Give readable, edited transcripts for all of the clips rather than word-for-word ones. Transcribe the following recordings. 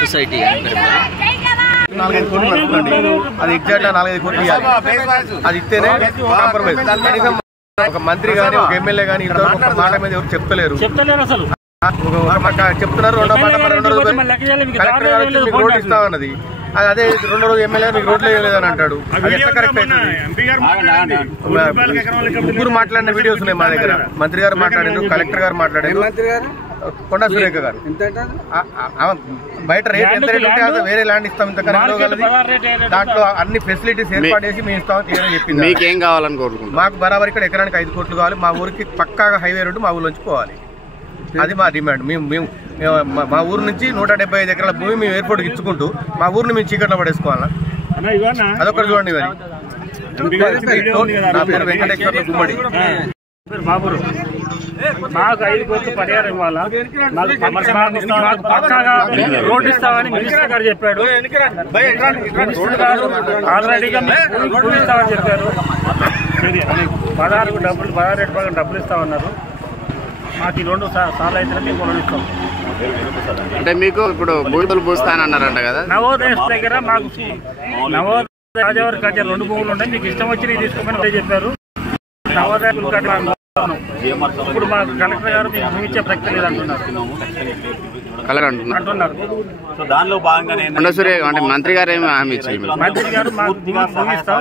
Society నాలుగైదు కోట్లు నడుపుతుంది. అది ఎగ్జాక్ట్ 4-5 కోట్లు ఇవ్వాలి. అది ఇస్తేనే కాంప్రమైజ్. కనీసం ఒక మంత్రి కానీ ఒక ఎమ్మెల్యే కానీ ఇంతవరకు ఒక మాట మీద ఎవరు చెప్తలేరు. ఒక పక్క చెప్తున్నారు, రెండో మాట రెండో రోజు కలెక్టర్ గారు వచ్చి మీకు రోడ్డు ఇస్తామన్నది. అదే రెండో రోజు ఎమ్మెల్యే మీకు రోడ్లు వేయలేదని అంటాడు. అది ఎట్లా కరెక్ట్ అవుతుంది? ముగ్గురు మాట్లాడిన వీడియోస్ ఉన్నాయి మా దగ్గర. మంత్రి గారు మాట్లాడారు, కలెక్టర్ గారు మాట్లాడారు, కొండా సురేఖ గారు. బయట రేట్ ఎంత రేట్ ఉంటే అది వేరే ల్యాండ్ ఇస్తాం, ఇంత దాంట్లో అన్ని ఫెసిలిటీస్ ఏర్పాటు చేసి మేము ఇస్తామని చెప్పింది. మీకేం కావాలని కోరుకుంటున్నాం? మాకు బరాబర్ ఇక్కడ ఎకరానికి 5 కోట్లు కావాలి. మా ఊరికి పక్కాగా హైవే రోడ్డు మా ఊరు నుంచి పోవాలి. అది మా డిమాండ్. మేము మా ఊరు నుంచి 175 ఎకరాల భూమి మేము ఎయిర్పోర్ట్కి ఇచ్చుకుంటూ మా ఊరిని మేము చీకట్లో పడేసుకోవాలా? అదొకటి చూడండి. నా పేరు వెంకటేశ్వర్లు గుమ్మడి. బాబురు మాకు 5 కోట్లు పరిహారం ఇవ్వాలా, పక్కాగా రోడ్డు ఇస్తామని మినిస్టర్ గారు చెప్పాడు. మినిస్టర్ గారు ఆల్రెడీగా భూమి ఇస్తామని చెప్పారు. 16 డబ్బులు ఇస్తామన్నారు. మాకు ఈ 2 సార్లు అయితే మేము కొననిస్తాం. అంటే మీకు ఇప్పుడు భూములు పూస్తానన్నారంట కదా? నవోదయ దగ్గర మాకు నవోదయ రాజావారి కట్టే 2 భూములు ఉన్నాయి, మీకు ఇష్టం వచ్చి తీసుకోమని చెప్పారు. నవోదయ ఇప్పుడు మా కలెక్టర్ గారు మీకు భూమి ఇచ్చే ప్రక్రియ లేదంటున్నారు. దానిలో భాగంగానే అంటే మంత్రి గారు ఏమి హామీ ఇచ్చారు? మంత్రి గారు మాకు భూమి ఇస్తాం,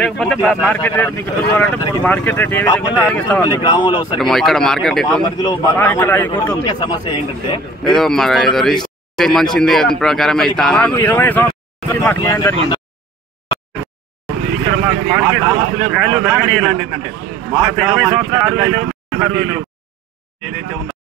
లేకపోతే మార్కెట్ రేట్ మీకు కావాలంటే మార్కెట్ రేట్ ఏ విధంగా గ్రామంలో ఇక్కడ మార్కెట్ సమస్య ఏంటంటే ఏదో రిజిస్ట్రేషన్ మంచిది ప్రకారం అయితే 20 సంవత్సరాలు మాకు న్యాయం జరిగింది. ఇక్కడ మాకు మార్కెట్ వాల్యూ 20 సంవత్సరాలు 60,000 ఏదైతే ఉందో